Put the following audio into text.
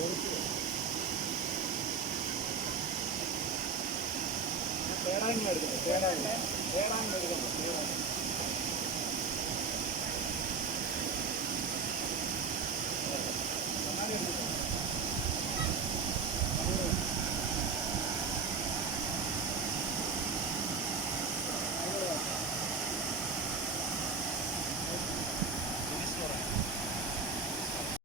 പേടാങ്ങി എടുക്കണം പേടാങ്ങി പേടാങ്ങി എടുക്കണം